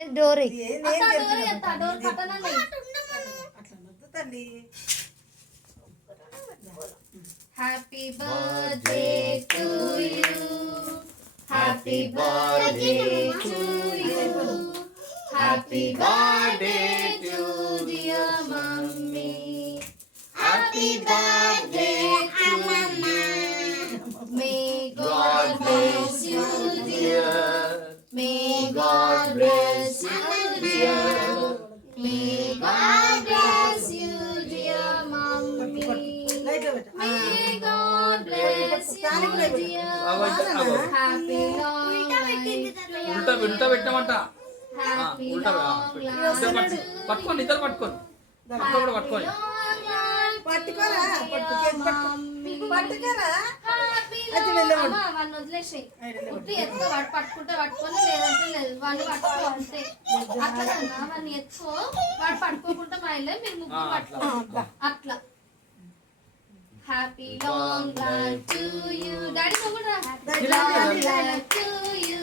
డోరీ happy birthday to you happy birthday to you happy birthday to dear mummy happy birthday to you may God bless you dear may God bless you dear. May God bless you, dear mommy. May God bless you, dear mama. Happy long life. उल्टा बैठना मटा. Happy long life. पटकोन इधर पटकोन. पटकोन पटकोन. పట్టుకోరా పట్టుకోరా అమ్మా వాడిని వదిలేసి ఉట్టి ఎత్తుకో వాడు పట్టుకుంటే పట్టుకొని లేదంటే లేదు వాడిని పట్టుకో అంతే అట్లా వాడిని ఎత్తుకో వాడు పట్టుకోకుండా మా ఇల్లే మీరు ముగ్గురు పట్టుకో అట్లా happy long life to you daddy కూడా happy long life to you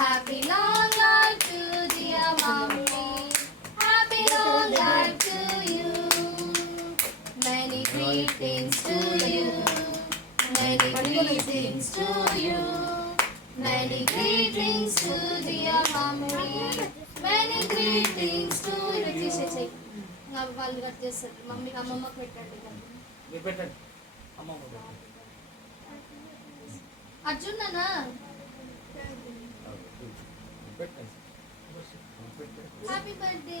happy long life to dear mummy happy long life to you many greetings to you many greetings to you many greetings to dear mommy many greetings to you తీసేసేయ్ నా వాళ్ళు cut చేస్తారు మమ్మీకి అమ్మమ్మకి పెట్టండి మీరు పెట్టండి అమ్మమ్మ అర్జున్ నాన్న పెట్టండి హ్యాపీ బర్త్డే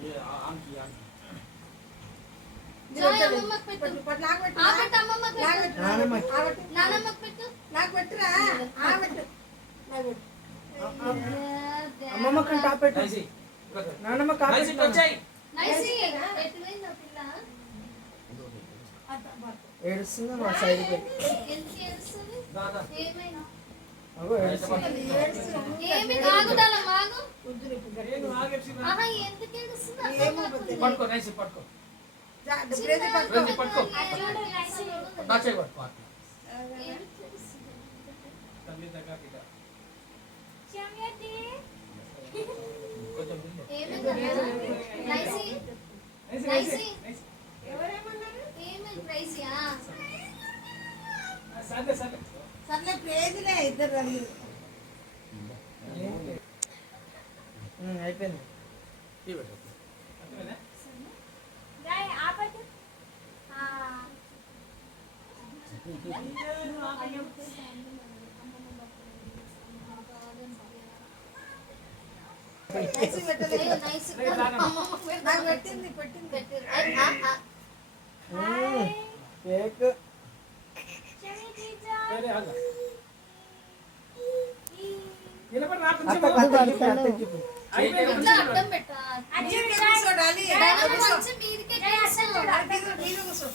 ये आंटी आंटी జాయ్ అమ్మమ్మకి పెట్టు నాకు పెట్టు ఆ పెట్టు అమ్మమ్మకి పెట్టు నానమ్మకి పెట్టు నాకు పెట్టురా ఆ పెట్టు అమ్మమ్మ కంట పెట్టు నైసి నానమ్మ కాపీ నైసి వచ్చాయి నైసి ఎటువైందా పిల్ల ఏడుస్తుంది మా సైడ్ ఎందుకు ఏడుస్తుంది దాదా ఏమైనా అగో ఏడుస్తుంది ఏమి కాగుడాల మాగు నేను ఆగేసి ఆహా ఎందుకు ఏడుస్తుంది పట్టుకో నైసి పట్టుకో బ్రేది పట్టుకో రండి పట్టుకో నాచే పట్టుకో తల్లి దగ్గర కిట కొంచెం ముందు నైసి నైసి ఎవరేమన్నారు ఏమి ప్రైసియా సరే సరే సర్లే ప్రేదిలే ఇద్దరు రండి అయిపోయింది ఈ పెట్టు అంతేనా గాయ్ ఆపట్టు నైసి పెట్టలే నైసి నాకు పెట్టింది పెట్టింది కేక్ సరే ఆగా నిలబడి రా అత్త కొంచెం అత్త చెప్పు ఇట్లా అడ్డం పెట్టా చూడాలి మంచి మీదికే మీరు కూర్చో